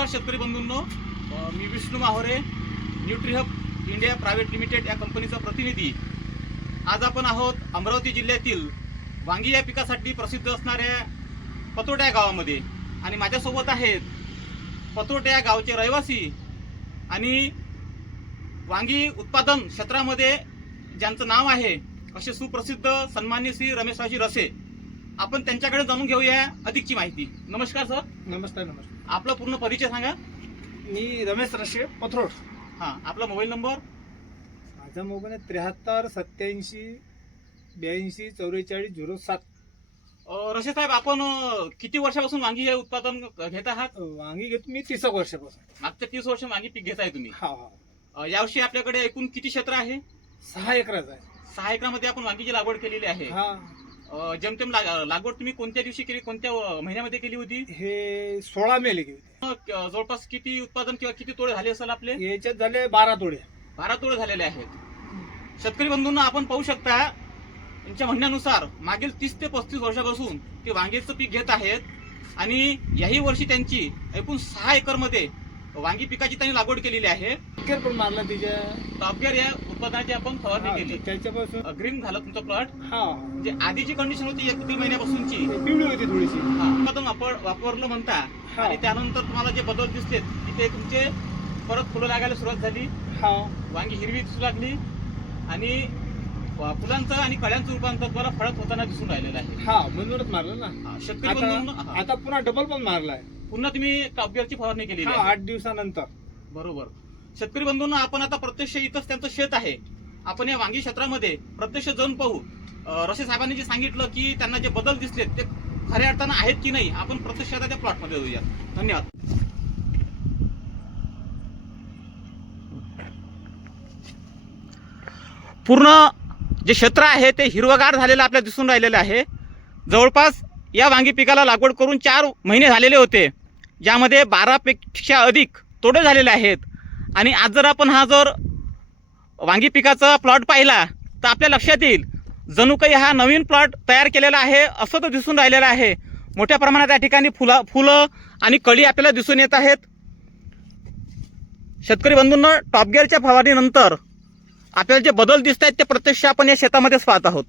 नमस्कार शेतकरी बंधूंनो, मी Vishnu Mahore, Nutrihub India private limited या कंपनीचा प्रतिनिधी। आज आपण आहोत अमरावती जिल्ह्यातील वांगी या पिकासाठी प्रसिद्ध असणाऱ्या पतोट या गावामध्ये आणि माझ्यासोबत आहेत पतोट या गावचे रहिवासी आणि वांगी उत्पादन क्षेत्रामध्ये ज्यांचं नाव आहे असे सुप्रसिद्ध सन्माननीय श्री रमेशरावजी रसे। आपण त्यांच्याकडे जाणून घेऊया अधिकची माहिती। नमस्कार सर। नमस्कार नमस्कार। आपला पूर्ण परिचय सांगा। मी रमेश रशे पथरोड। हां, आपला मोबाईल नंबर? माझा मोबाईल 73 87 82 44 07। रशे साहेब, आपण किती वर्षापासून वांगी हे उत्पादन घेत आहात? वांगी घेतो मी 30 वर्षापासून। मागच्या 30 वर्ष वांगी पीक घेताय तुम्ही? हा हा। यावर्षी आपल्याकडे एकूण किती क्षेत्र आहे? 6 एकराचं आहे। 6 एकरामध्ये आपण वांगीची लागवड केलेली आहे। हा। जमतेम लागवड तुम्ही कोणत्या दिवशी केली, कोणत्या महिन्यामध्ये केली होती? हे 16 मेले गेले। जवळपास किती उत्पादन किंवा किती तोडे झाले असेल आपले? याच्यात झाले 12 तोडे। 12 तोडे झालेले आहेत। शेतकरी बंधूंना आपण पाहू शकता, त्यांच्या म्हणण्यानुसार मागील 30 ते 35 वर्षापासून ते वांगीचं पीक घेत आहेत आणि याही वर्षी त्यांची एकूण 6 एकरमध्ये वांगी पिकाची त्यांनी लागवड केलेली आहे। पण मारला तिच्या टॉपगेअर या उत्पादनाची आपण फवारणी केली। त्याच्यापासून ग्रीन झालं तुमचं प्लॉट। हा, म्हणजे आधीची कंडिशन होती 1-3 महिन्यापासूनची, पिवळी होती थोडीशी। उत्पादन वापरलं म्हणता हा। आणि त्यानंतर तुम्हाला जे बदल दिसले तिथे तुमचे परत फुलं लागायला सुरुवात झाली। हा, वांगी हिरवी दिसू लागली आणि फुलांचं आणि कळ्यांचं रूपांतर तुम्हाला फळत होताना दिसून राहिलेलं आहे। हा, म्हणूनच मारलं ना। शेतकरी बंधूंनो, आता पुन्हा डबल पण मारलाय। पुन्हा तुम्ही टॉपगेअरची फवारणी केलेली हा, आहे 8 दिवसानंतर। बरोबर। शेतकरी बंधूंना, आपण आता प्रत्यक्ष इथंच त्यांचं शेत आहे, आपण या वांगी क्षेत्रामध्ये प्रत्यक्ष जाऊन पाहू। रशे साहेबांनी जे सांगितलं की त्यांना जे बदल दिसले ते खऱ्या अर्थानं आहेत की नाही, आपण प्रत्यक्ष त्या प्लॉटमध्ये जाऊया। धन्यवाद। पूर्ण जे क्षेत्र आहे ते हिरवगार झालेलं आपल्याला दिसून राहिलेलं आहे। जवळपास या वांगी पिकाला लागवड करून 4 महिने झालेले होते, ज्यामध्ये 12 पेक्षा अधिक तोडे झालेले आहेत। आणि आज जर आपण वांगी पिकाचा प्लॉट पाहिला तर आपल्या लक्षात येईल जणू काही हा नवीन प्लॉट तयार केलेला आहे असं तो दिसून राहिलेला आहे। मोठ्या प्रमाणात या ठिकाणी फुलं आणि कळी आपल्याला दिसून येत आहेत। शेतकरी बंधूंना, टॉपगेअरच्या फवारणीनंतर आपल्याला जे बदल दिसत आहेत ते प्रत्यक्ष आपण या शेतामध्येच पाहत आहोत।